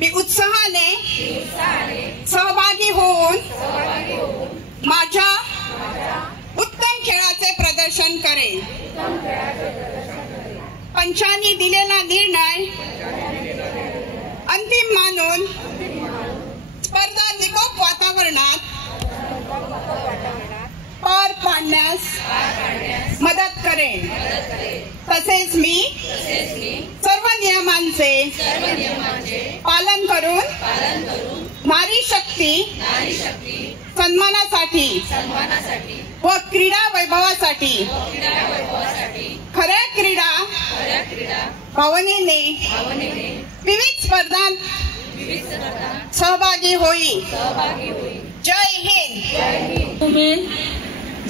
मी उत्साहाने सहभागी होऊन माझ्या उत्तम खेळाचे प्रदर्शन करेन. पंचांनी दिलेला निर्णय अंतिम मानून स्पर्धा निकोप वातावरणात पार पाडण्यास मदत करेन. तसेच मी सर्व नियमांचे पालन करून नारी शक्ती सन्मानासाठी व क्रीडा वैभवासाठी खऱ्या क्रीडा भावनेने विविध स्पर्धांत सहभागी होईल. जय हिंद. तुम्ही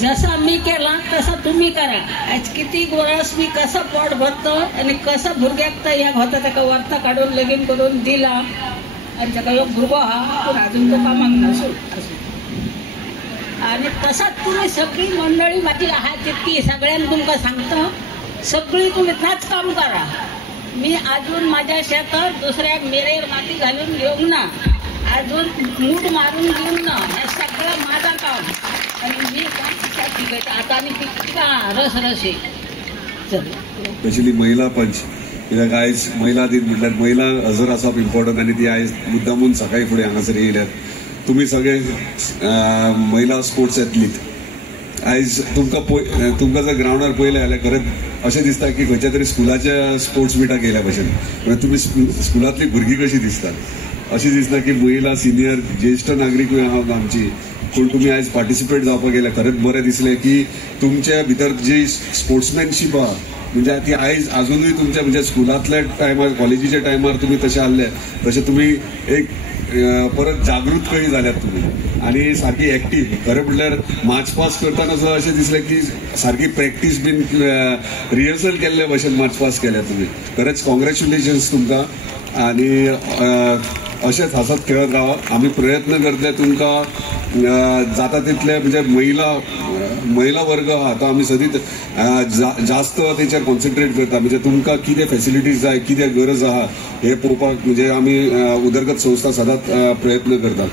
जसा मी केला तसा तुम्ही करा. आज किती गोरास मी कसं पोट भरतो आणि कसं भुरग्याक ह्या होता त्याका वार्ता काढून लगीन करून दिला आणि त्याका एक भुरगो हा पण अजून तो कामाक नसो आणि तसाच तुम्ही सगळी मंडळी माझी आहात तितकी सगळ्यांना तुमका सांगतो सगळी तुम्ही नाच काम करा. मी अजून माझ्या शेतात दुसऱ्या मेरेर माती घालून घेऊन ना अजून मूठ मारून घेऊन ना हे सगळं माझं काम आणि मी आता आणि तितका रस आहे. स्पेशली महिला पंच कित्याक आयज महिला दीन म्हटल्यार महिला हजर आसप इम्पॉर्टंट आणि ती आयज मुद्दामून सकाळी फुडें हांगासर येयल्यात. तुम्ही सगळे महिला स्पोर्ट्स एथलीट आयज तुमकां जर ग्राउंडार पळयलें जाल्यार खरेंच अशें दिसता की खंयच्या तरी स्कुलाच्या स्पोर्ट्स मिटाक गेल्या भशेन तुमी स्कुलांतली भुरगीं कशी दिसतात अशी दिसता की महिला सिनियर ज्येष्ठ नागरिकूय आहात आमची पूण तुम्ही आयज पार्टिसिपेट जावपाक गेले खरेंच बरें दिसलें की तुमच्या भितर जी स्पोर्ट्समॅनशीप आहा म्हणजे ती आयज अजूनय तुमच्या म्हणजे स्कुलांतल्या टायमार कॉलेजीच्या टायमार तुम्ही तशें आसले तशें तुम्ही एक परत जागृत कशी झाल्यात तुम्ही आणि सारखी ऍक्टिव्ह खरें म्हटल्यार मार्च पास्ट करताना सुद्धा अशें दिसलें की सारखी प्रॅक्टीस बीन रिहर्सल केल्ले भशेन मार्च पास्ट केल्या तुम्ही खरेंच कॉंग्रॅच्युलेशन्स तुमकां. आणि अशेंच हसत खेळत राहा. आम्ही प्रयत्न करतले तुमकां जाता तितले म्हणजे महिला वर्ग आहा तो आमी सदींच जास्त तेचेर कॉन्सन्ट्रेट करता म्हणजे तुमकां कितें फॅसिलिटीज जाय कितें गरज आहा हे पळोवपाक म्हणजे आमी उदरगत संस्था सदांच प्रयत्न करता.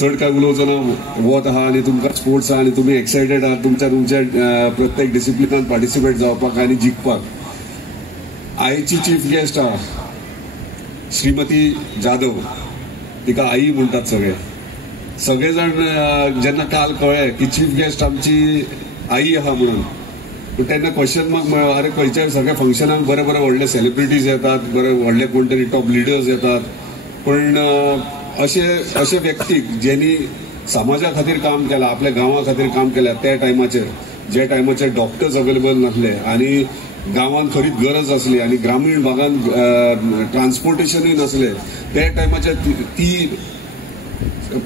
चड काय उलोवचो ना वत आहा आनी तुमकां स्पोर्ट्स आहा आनी तुमी एक्सायटेड आहात तुमच्या प्रत्येक डिसिप्लिनांत पार्टिसिपेट जावपाक आनी जिखपाक. आयची चीफ गेस्ट आहा श्रीमती जाधव तिका आई म्हणतात सगळे जण जेन्ना काल कळ्ळें की चीफ गेस्ट आमची आई आहा म्हणून तेन्ना क्वेश्चन मार्क मेळ्ळो अरे खंयच्या सगळ्या फंक्शनाक बरे बरे व्हडले सेलिब्रिटीज येतात बरे व्हडले कोण तरी टॉप लिडर्स येतात पण अशे व्यक्तीक ज्यांनी समाजा खातीर काम केलां आपल्या गांवा खातीर काम केल्या त्या टायमाचेर जे टायमाचेर डॉक्टर्स अवेलेबल नासले आनी गांवांत खरीच गरज आसली आणि ग्रामीण भागांत ट्रान्सपोर्टेशनूय नसले त्या टायमाचेर ती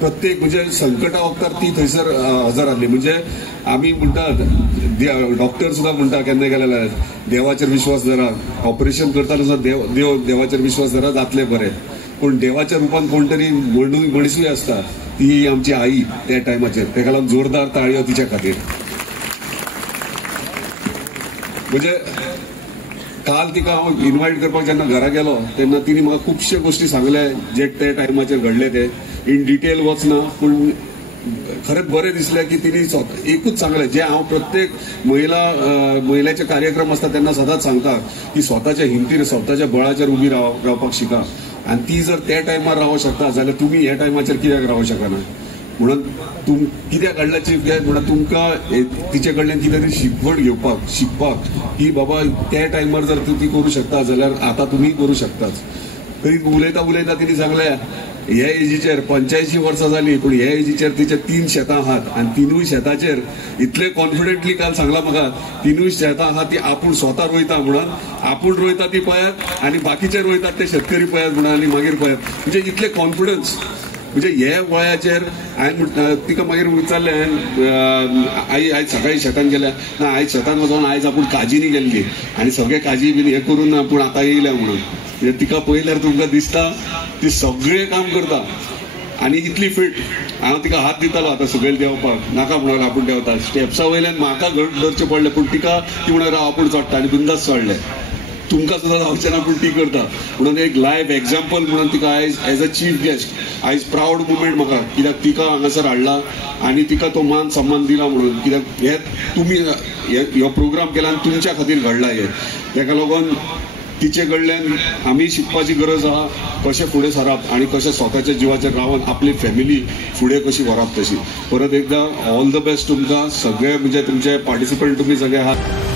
प्रत्येक म्हणजे संकटा वक्तार ती थंयसर हजर आसली. म्हणजे आमी म्हणटात डॉक्टर सुद्धा म्हणटा केन्ना गेले देवाचेर विश्वास धरा ऑपरेशन करताना सुद्धा देवाचेर विश्वास धरा जातले बरें पण देवाच्या रुपान कोण तरी मणसूय आसता ती आमची आई त्या टायमाचेर तेका लागून जोरदार ताळयो तिच्या खातीर. म्हणजे काल तिका हांव इन्वायट करपाक जेन्ना घरा गेलो तेन्ना तिणी म्हाका खुबशे गोश्टी सांगले जे ते टायमाचेर घडले ते इन डिटेल वचना पूण खरेंच बरें दिसलें की तिणी एकूच सांगलें जे हांव प्रत्येक महिलेचे कार्यक्रम आसता तेन्ना सदांच सांगता की स्वताच्या हिमतीर स्वताच्या बळाचेर उबी रावपाक शिका आनी ती जर त्या टायमार रावूंक शकता जाल्यार तुमी ह्या टायमाचेर कित्याक रावूंक शकना. म्हणून कित्याक हाडला चीफ गेस्ट म्हणून तुमकां तिचे कडल्यान कितें तरी शिकवण शिकपाक की बाबा त्या टायमार जर ती करूं शकता जाल्यार आतां तुमी करूं शकताच. तरी उलयता तिणी सांगलें ह्या एजीचेर 85 वर्सां जालीं पूण ह्या एजीचेर तिचे 3 शेतां आहात आनी तिनूय शेताचेर इतले कॉन्फिडेंटली काल सांगला म्हाका तिनूय शेतां आहात ती आपूण स्वता रोयता म्हणून आपूण रोयता ती पळयात आनी बाकीचे रोयतात ते शेतकरी पळयात म्हणून आनी मागीर पळयात म्हणजे इतले कॉन्फिडन्स म्हणजे हे वयाचेर हांवें तिका मागीर विचारलें आई आयज सकाळी शेतान गेल्या ना आयज शेतान वचून आयज आपूण काजीनी गेल्ली आनी सगळे काजी बीन हे करून आपूण आतां येयल्या म्हणून म्हणजे तिका पळयल्यार तुमकां दिसता ती सगळें काम करता आनी इतली फिट. हांव तिका हात दितालो आतां सकयल देंवपाक नाका म्हणून आपूण देंवता स्टेप्सा वयल्यान म्हाका घट धरचें पडलें पूण तिका ती म्हणून आपूण चडटा आनी बिंदास चडलें. तुमकां सुद्दां जावचें ना पूण ती करता म्हणून एक लायव्ह एग्जाम्पल म्हणून तिका आयज एज अ चीफ गेस्ट आयज प्राऊड मुमेंट म्हाका कित्याक तिका हांगासर हाडला आनी तिका तो मान सन्मान दिला म्हणून कित्याक हे तुमी हो प्रोग्राम केला आनी तुमच्या खातीर घडला हे ताका लागून तिचे कडल्यान आमी शिकपाची गरज आहा कशें फुडें सरप आनी कशें स्वताच्या जिवाचेर रावन आपली फॅमिली फुडें कशी व्हरप तशी परत एकदां ऑल द बेस्ट तुमकां सगळे म्हणजे तुमचे पार्टिसिपंट तुमी सगळे आहात